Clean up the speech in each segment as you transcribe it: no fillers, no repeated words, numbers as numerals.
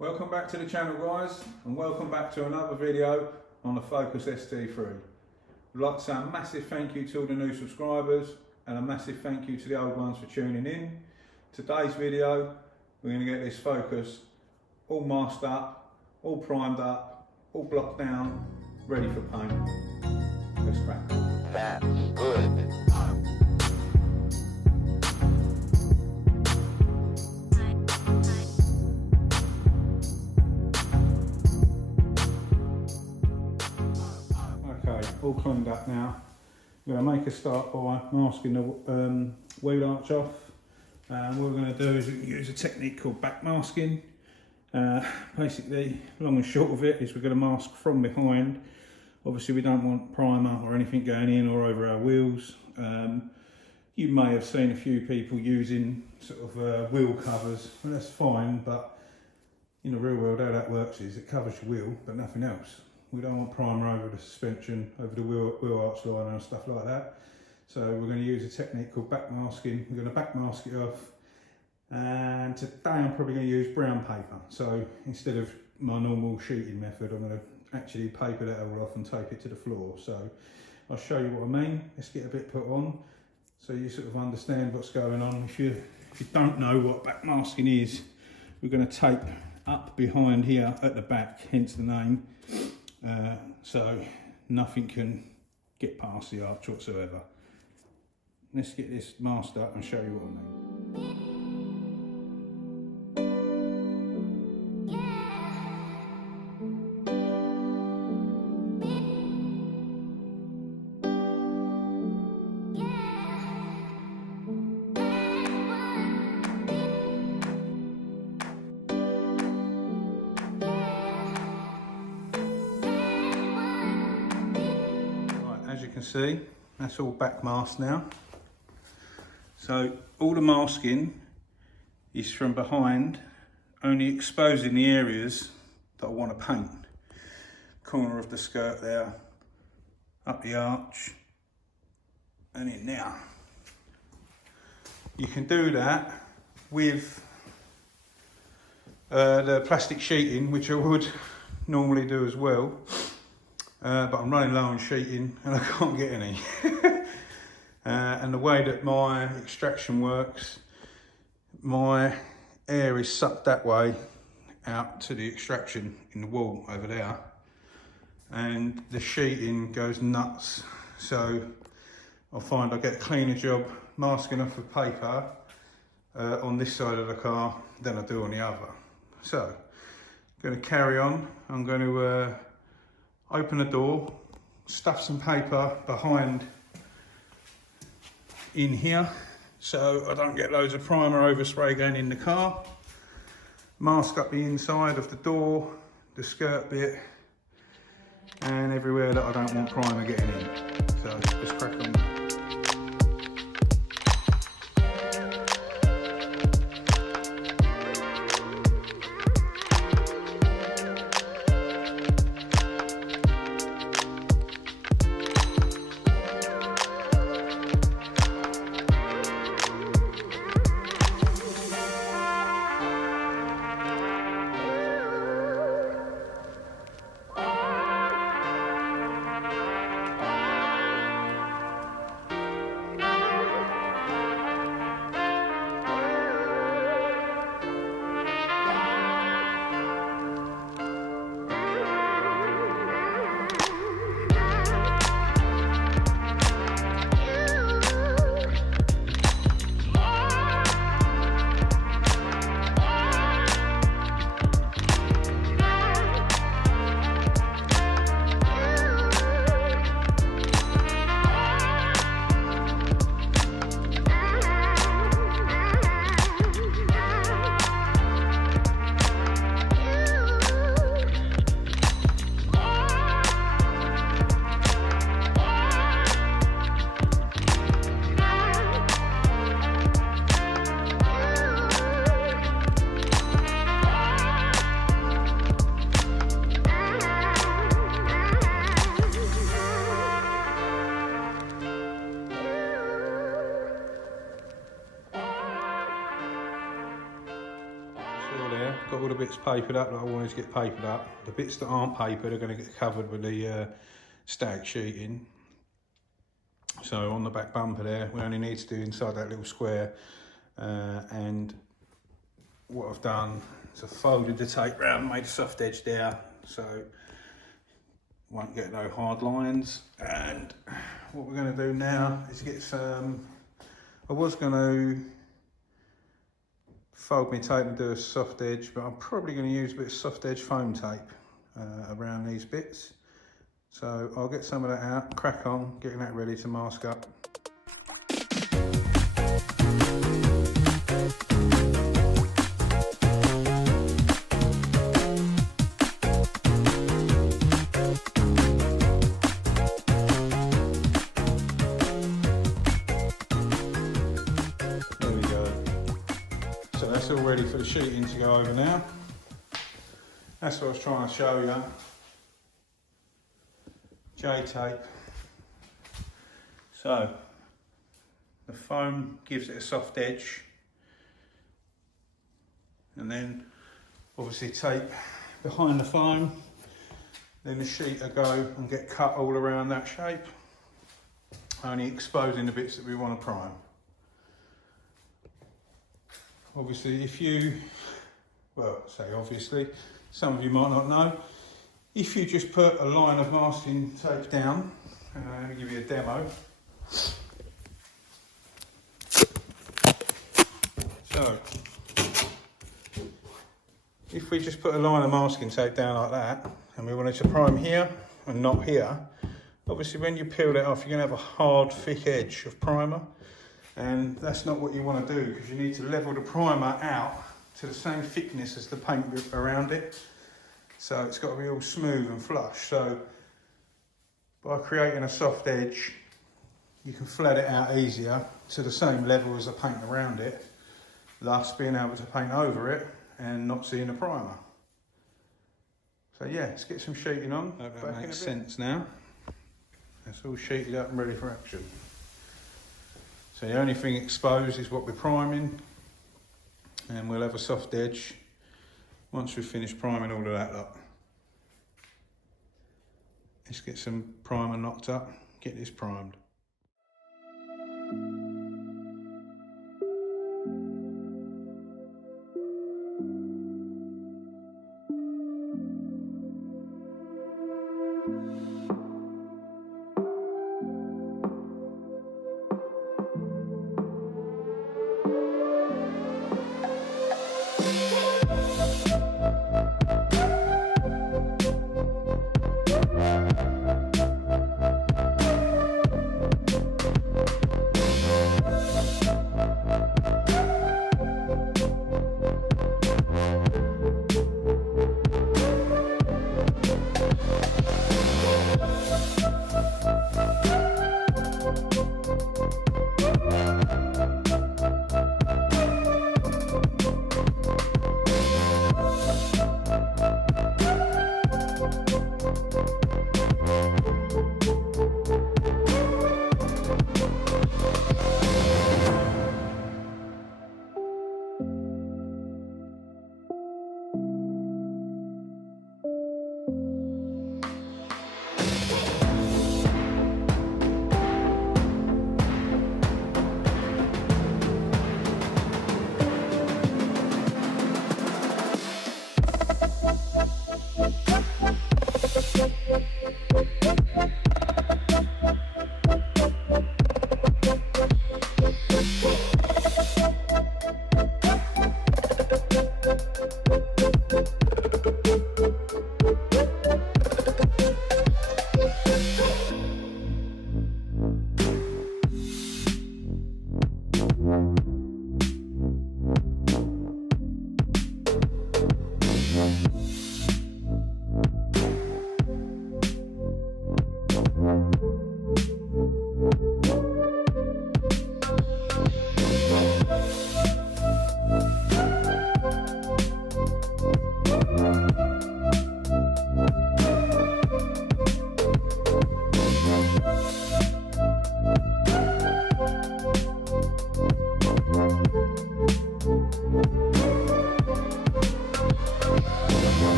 Welcome back to the channel, guys, and welcome back to another video on the Focus st3. I'd like to say a massive thank you to all the new subscribers and a massive thank you to the old ones for tuning in. Today's video, we're going to get this Focus all masked up, all primed up, all blocked down, ready for paint. Let's crack on. That's good. Okay, all cleaned up now. We're going to make a start by masking the wheel arch off. And what we're going to do is use a technique called back masking. Basically, long and short of it is we're going to mask from behind. Obviously we don't want primer or anything going in or over our wheels. You may have seen a few people using sort of wheel covers, and that's fine, but in the real world how that works is it covers your wheel but nothing else. We don't want primer over the suspension, over the wheel arch liner and stuff like that. So we're going to use a technique called back masking. We're going to back mask it off, and today I'm probably going to use brown paper. So instead of my normal sheeting method, I'm going to actually paper that all off and tape it to the floor. So I'll show you what I mean. Let's get a bit put on so you sort of understand what's going on. If you don't know what back masking is, we're going to tape up behind here at the back, hence the name. So nothing can get past the arch whatsoever. Let's get this masked up and show you what I mean. As you can see, that's all back masked now. So all the masking is from behind, only exposing the areas that I want to paint. Corner of the skirt there, up the arch, and in there. You can do that with the plastic sheeting, which I would normally do as well. But I'm running low on sheeting and I can't get any. And the way that my extraction works, my air is sucked that way out to the extraction in the wall over there, and the sheeting goes nuts. So I find I get a cleaner job masking off with paper on this side of the car than I do on the other. So I'm going to carry on. I'm going to open the door, stuff some paper behind in here so I don't get loads of primer overspray going in the car. Mask up the inside of the door, the skirt bit, and everywhere that I don't want primer getting in. So let's crack on. gets papered up like I wanted to get papered up. The bits that aren't papered are going to get covered with the static sheeting. So on the back bumper there, we only need to do inside that little square. And what I've done is I've folded the tape round, made a soft edge there, so won't get no hard lines. And what we're going to do now is get some, I was going to fold my tape and do a soft edge, but I'm probably going to use a bit of soft edge foam tape around these bits. So I'll get some of that out, crack on, getting that ready to mask up. That's all ready for the sheeting to go over now. That's what I was trying to show you. J-tape. So the foam gives it a soft edge, and then obviously tape behind the foam, then the sheet will go and get cut all around that shape, only exposing the bits that we want to prime. Obviously, if you, well, say obviously, some of you might not know, if you just put a line of masking tape down, let me give you a demo. So, if we just put a line of masking tape down like that, and we wanted to prime here and not here, obviously when you peel it off, you're going to have a hard, thick edge of primer. And that's not what you want to do, because you need to level the primer out to the same thickness as the paint around it. So it's got to be all smooth and flush. So by creating a soft edge, you can flat it out easier to the same level as the paint around it, thus being able to paint over it and not seeing the primer. So yeah, let's get some sheeting on. That makes sense now. That's all sheeted up and ready for action. So the only thing exposed is what we're priming, and we'll have a soft edge once we've finished priming all of that up. Let's get some primer knocked up, get this primed.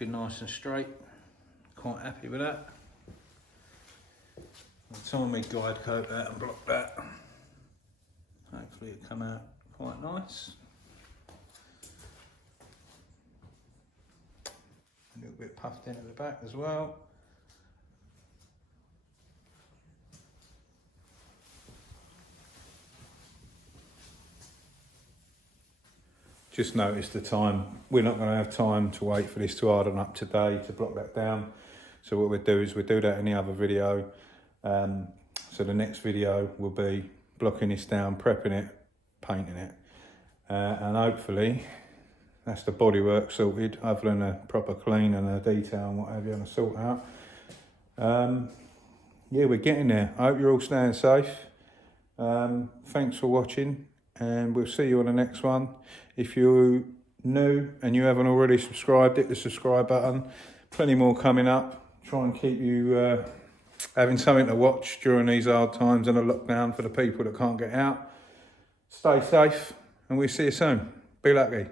looking nice and straight. Quite happy with that. I'll tie my guide coat out and block that. Hopefully it'll come out quite nice. A little bit puffed into the back as well. Just noticed the time. We're not going to have time to wait for this to harden up today to block that down. So what we'll do is we'll do that in the other video. So the next video will be blocking this down, prepping it, painting it. And hopefully that's the bodywork sorted, other than a proper clean and a detail and what have you, and a sort out. Yeah, we're getting there. I hope you're all staying safe. Thanks for watching, and we'll see you on the next one. If you're new and you haven't already subscribed, hit the subscribe button. Plenty more coming up. Try and keep you having something to watch during these hard times and a lockdown for the people that can't get out. Stay safe, and we'll see you soon. Be lucky.